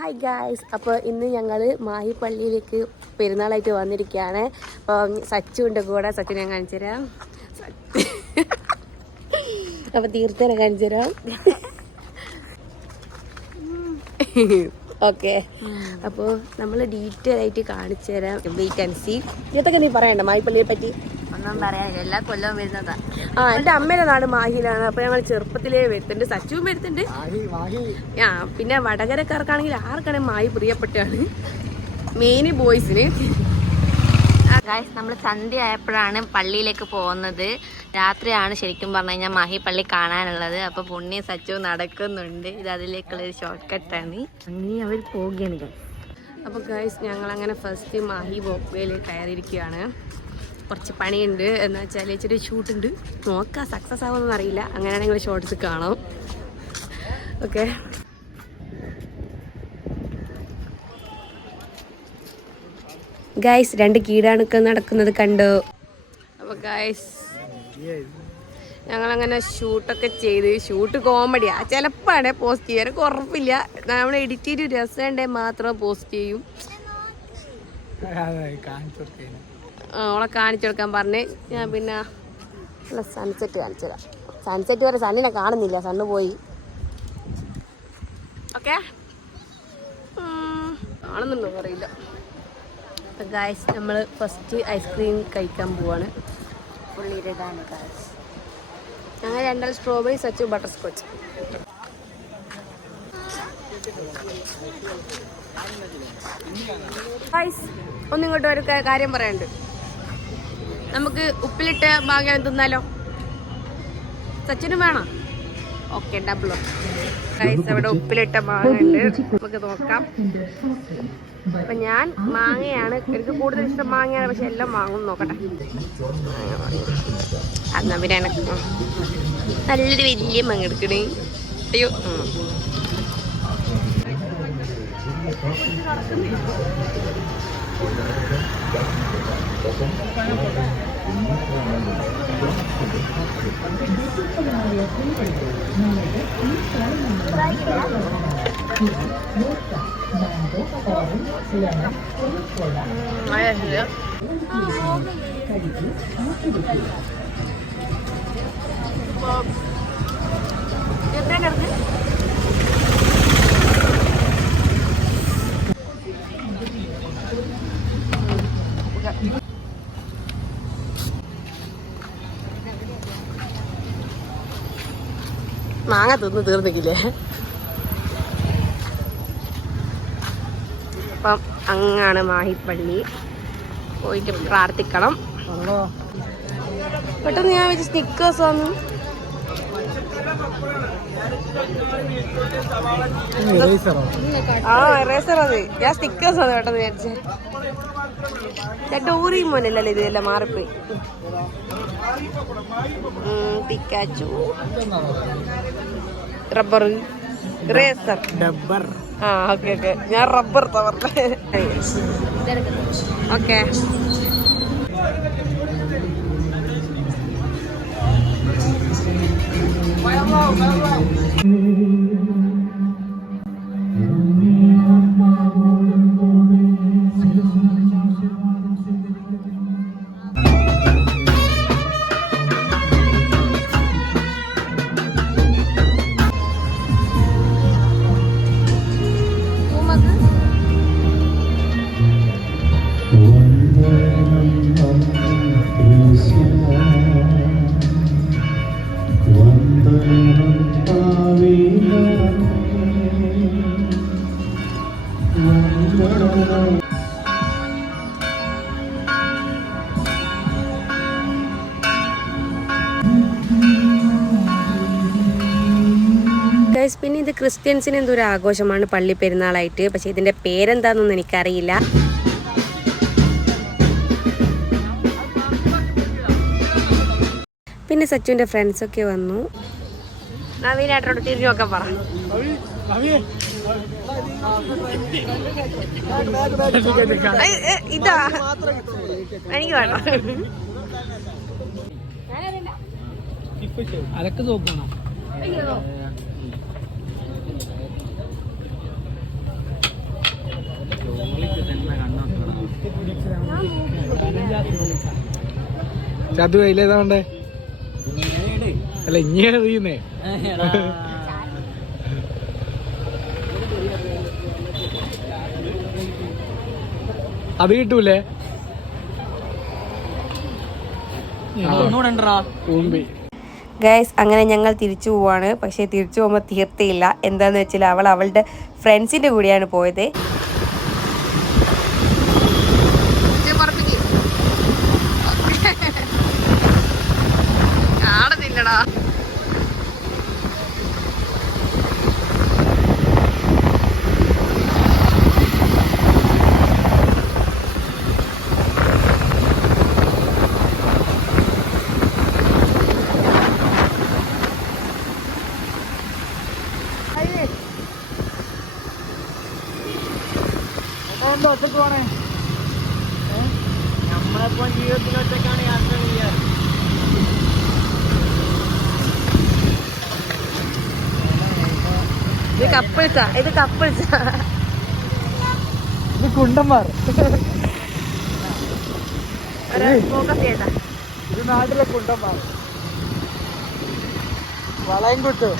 Hi guys, അപ്പോൾ ഇന്ന് ഞങ്ങൾ മാഹി പള്ളിയിലേക്ക് പെരുന്നാളായിട്ട് വന്നിരിക്കുകയാണ്. അപ്പം സച്ചുവിൻ്റെ കൂടെ സച്ചിനെ കാണിച്ചു തരാം. അപ്പോൾ തീർത്ഥനെ കാണിച്ചു തരാം. ഓക്കെ, അപ്പോൾ നമ്മൾ ഡീറ്റെയിൽ ആയിട്ട് കാണിച്ചു തരാം. Wait and see. ഇതൊക്കെ നീ പറയണ്ട മാഹി പള്ളിയെ പറ്റി? ഒന്നും പറയാനില്ല, എല്ലാ കൊല്ലവും വരുന്നതാ. എൻ്റെ അമ്മയുടെ നാട് മാഹിയിലാണ്. അപ്പോൾ ഞങ്ങൾ ചെറുപ്പത്തിലേ വരുത്തുണ്ട്, സച്ചുവും വരുത്തുണ്ട്. പിന്നെ വടകരക്കാർക്കാണെങ്കിൽ ആർക്കാണെങ്കിൽ മാഹി പ്രിയപ്പെട്ടാണ്, മെയിന് ബോയ്സിന്. ഗായ്സ്, നമ്മൾ സന്ധ്യ ആയപ്പോഴാണ് പള്ളിയിലേക്ക് പോകുന്നത്. രാത്രിയാണ് ശരിക്കും പറഞ്ഞു കഴിഞ്ഞാൽ മാഹി പള്ളി കാണാനുള്ളത്. അപ്പോൾ പുണ്യ സച്ചു നടക്കുന്നുണ്ട്. ഇത് അതിലേക്കുള്ളൊരു ഷോർട്ട് കട്ടാണ്. അങ്ങനെ അവർ പോവുകയാണ്. അപ്പോൾ ഗായ്സ്, ഞങ്ങളങ്ങനെ ഫസ്റ്റ് മാഹി ബോക്വേയിൽ കയറിയിരിക്കുകയാണ്. കുറച്ച് പണിയുണ്ട്, എന്ന് വെച്ചാൽ ഇച്ചിരി ഷൂട്ടുണ്ട്. നോക്കാം സക്സസ് ആവുമെന്ന് അറിയില്ല. അങ്ങനെയാണെങ്കിൽ ഷോർട്സ് കാണാം. ഓക്കെ, ഗായ്സ്, 2 കീടാണുക്കൾ നടക്കുന്നത് കണ്ടു. അപ്പോൾ ഗായ്സ്, ഞങ്ങളങ്ങനെ ഷൂട്ടൊക്കെ ചെയ്ത്, ഷൂട്ട് കോമഡിയാണ്. ചിലപ്പോഴാണ് പോസ്റ്റ് ചെയ്യാൻ, എനിക്ക് ഉറപ്പില്ല. നമ്മൾ എഡിറ്റ് ചെയ്ത് രസമുണ്ടെ മാത്രം പോസ്റ്റ് ചെയ്യും. അവളെ കാണിച്ചു കൊടുക്കാൻ പറഞ്ഞ് ഞാൻ പിന്നെ സൺസെറ്റ് കാണിച്ചു തരാം. സൺസെറ്റ് വരെ സണ്ണിനെ കാണുന്നില്ല, സണ്ണ് പോയി. ഓക്കെ, കാണുന്നുണ്ടോ അറിയില്ല. ഗായ്സ്, നമ്മൾ ഫസ്റ്റ് ഐസ്ക്രീം കഴിക്കാൻ പോവാണ്. പുള്ളിയുടേതാണ് ഗായ്സ്. ഞങ്ങൾ 2 strawberry, Sachu butter scotch. Guys, ഒന്നിങ്ങോട്ട് ഒരു കാര്യം പറയാനുണ്ട്. നമുക്ക് ഉപ്പിലിട്ട് മാങ്ങ തിന്നാലോ? സച്ചിനും വേണം? Okay, double O. ഗായ്സ്, അവിടെ ഉപ്പിലിട്ട മാങ്ങ ഉണ്ട്, നമുക്ക് നോക്കാം. അപ്പം ഞാൻ മാങ്ങയാണ്, എനിക്ക് കൂടുതൽ ഇഷ്ടം മാങ്ങയാണ്. പക്ഷെ എല്ലാം വാങ്ങും, നോക്കട്ടെ. എന്നാ പിന്നെ എനക്ക് നല്ലൊരു വലിയ മാങ്ങ എടുക്കണേ. അയ്യോ, മാങ്ങ തിന്ന് തീർന്നിക്കില്ലേ? അപ്പം അങ്ങാണ് മാഹിപ്പള്ളി, പോയിട്ട് പ്രാർത്ഥിക്കണം. പെട്ടെന്ന് ഞാൻ വെച്ച് സ്നിക്കേഴ്സ് വന്നു. എറേസർ അത് ഞാൻ സ്റ്റിക്കേഴ്സ് വന്നു പെട്ടെന്ന് വിചാരിച്ചേ. ഡോറി മോനല്ലല്ലോ ഇതെല്ലാം മാറിപ്പോയി. Pikachu, rubber, razor. Okay okay, ഞാൻ റബ്ബർ പറഞ്ഞേ. ഓക്കെ, പിന്നെ ഇത് ക്രിസ്ത്യൻസിന് എന്തൊരു ആഘോഷമാണ് പള്ളി പെരുന്നാളായിട്ട്. പക്ഷെ ഇതിന്റെ പേരെന്താണെന്നൊന്നും എനിക്കറിയില്ല. പിന്നെ സച്ചുവിന്റെ ഫ്രണ്ട്സൊക്കെ വന്നു. നവീനായിട്ടോട് തിരിഞ്ഞു നോക്കാൻ പറ. ഇതാ എനിക്ക് വേണ്ട. അതൊക്കെ നോക്കണം. ചതു അതിലേതാ വേണ്ടേ? അല്ല ഇങ്ങനെ അറിയുന്നേ. അത് കിട്ടൂലേ? ഗൈസ് അങ്ങനെ ഞങ്ങൾ തിരിച്ചു പോവാണ്. പക്ഷേ തിരിച്ചു പോകുമ്പോൾ തീർത്തിയില്ല. എന്താന്ന് വെച്ചാൽ അവൾ അവളുടെ ഫ്രണ്ട്സിന്റെ കൂടെയാണ് പോയത്. നമ്മളിപ്പോ ജീവിതത്തിൽ ഒറ്റക്കാണ് യാത്ര ചെയ്യാറ്. ഇത് കപ്പിൾസാ. ഇത് കുണ്ടന്മാർ. ഫോക്കസ് ചെയ്താ. ഇത് നാട്ടിലെ കുണ്ടന്മാർ. വളയം കുട്ടു.